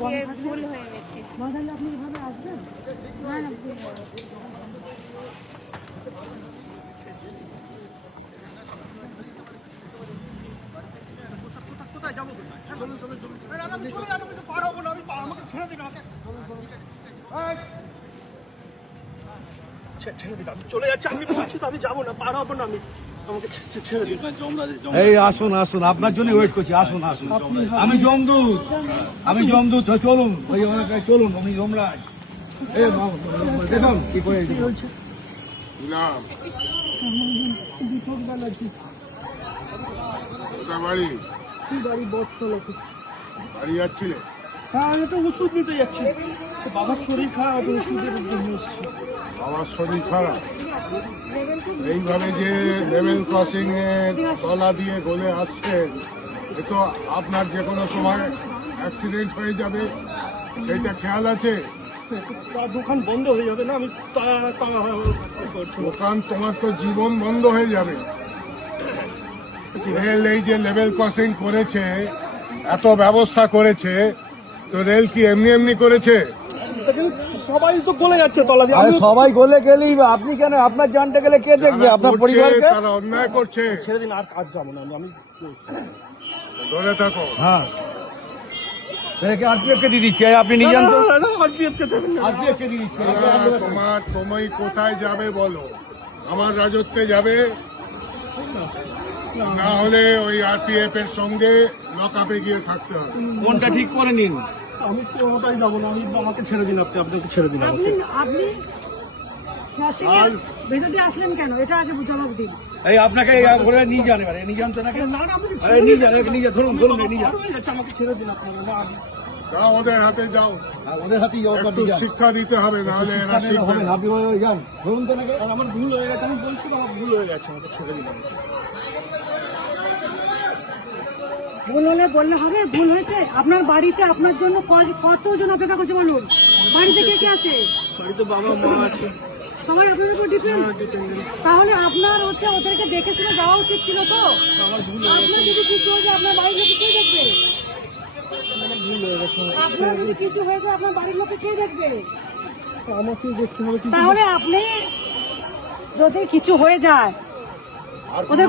ভুল হয়ে গেছে। আপনি এভাবে আসবেন না না, ভুল হয়ে গেছে। কোথায় যাবো? আমি চলে যাবো, পার হবো না, আমাকে ছেড়ে দিন, ছেড়ে দিন, আমি চলে যাচ্ছি, আমি বলছি তো আমি যাবো না, পার হবো না, আমি আমাকে ছেড়ে দিন। এই আসুন আসুন, আপনার জন্য ওয়েট করছি, আসুন আসুন। আমি জমদূত, চলুন ওই এলাকায় চলুন, উনি যমরাজ। দেখুন কি করে বাড়ি বটতলাতে। বাড়ি যাচ্ছিলে? হ্যাঁ, আমি তো ওষুধ নিতে যাচ্ছি, বাবার শরীর খারাপ, ওষুধের জন্য এসেছি। বাবার শরীর খারাপ, এইভাবে যে লেভেল ক্রসিং এর তলা দিয়ে গলে আসছে, এ তো আপনার যে কোনো সময় অ্যাক্সিডেন্ট হয়ে যাবে, সেইটা খেয়াল আছে? দোকান বন্ধ হয়ে যাবে না, আমি দোকান তোমার তো জীবন বন্ধ হয়ে যাবে। রেল এই যে লেভেল ক্রসিং করেছে, এত ব্যবস্থা করেছে, তো রেল কি এমনি এমনি করেছে? সবাই তো গলে যাচ্ছে তলা দিয়ে। সবাই গলে গেলেই আপনি কেন? আপনার জানতে গেলে কে দেখবে? আপনার পরিবারকে? তারা অন্যায় করছে। ছেড়ে দিন, আর কাজ যাবো না আমি। ধরে থাকো। হ্যাঁ, আরপিএফ কে দিয়ে দিচ্ছি, আপনি নিয়ে যান তো। আরপিএফ কে দিয়ে দিচ্ছি। তুমি কোথায় যাবে বলো? আমার রাজত্বে যাবে, না হলে ওই আরপিএফ এর সঙ্গে লকআপে গিয়ে থাকতে হবে। কোনটা ঠিক করে নিন। আমি কোনোটাই যাবো না, আমাকে ছেড়ে দিন, আপনাকে ছেড়ে দিন। আপনি ভেতর দিয়ে আসলেন কেন, এটা আগে জবাব দিন। এই আপনাকে ঘরে নিয়ে যান, এবারে নিয়ে যান তো নাকি? নিয়ে যান, নিয়ে যান, ধরুন নিয়ে যান। আমাকে ছেড়ে দিন আপনারা। যাও, ওদের হাতে যাও, ওদের হাতেই একটু শিক্ষা দিতে হবে, নাহলে এরা শিখবে না। আপনি যান, ধরুন তো নাকি? আমার ভুল হয়ে গেছে, আমি বলছি তো আমার ভুল হয়ে গেছে, আমাকে ছেড়ে দিন। ভুল হলে বললে হবে ভুল হয়েছে। আপনার বাড়িতে আপনার জন্য কতজন অপেক্ষা করছে বলুন? বাড়িতে কে কে আছে? বাড়িতে বাবা মা আছে, সবাই আপনার উপর ডিপেন্ড। তাহলে আপনার ওদেরকে দেখে শুনে যাওয়া উচিত ছিল তো। আপনার যদি কিছু হয়ে যায় আপনার বাড়ির লোকে কে দেখবে? আপনার যদি কিছু হয়ে যায় আপনার বাড়ির লোকে কে দেখবে? আমাকে দেখতে হবে। তাহলে আপনি যদি কিছু হয়ে যায় ওদের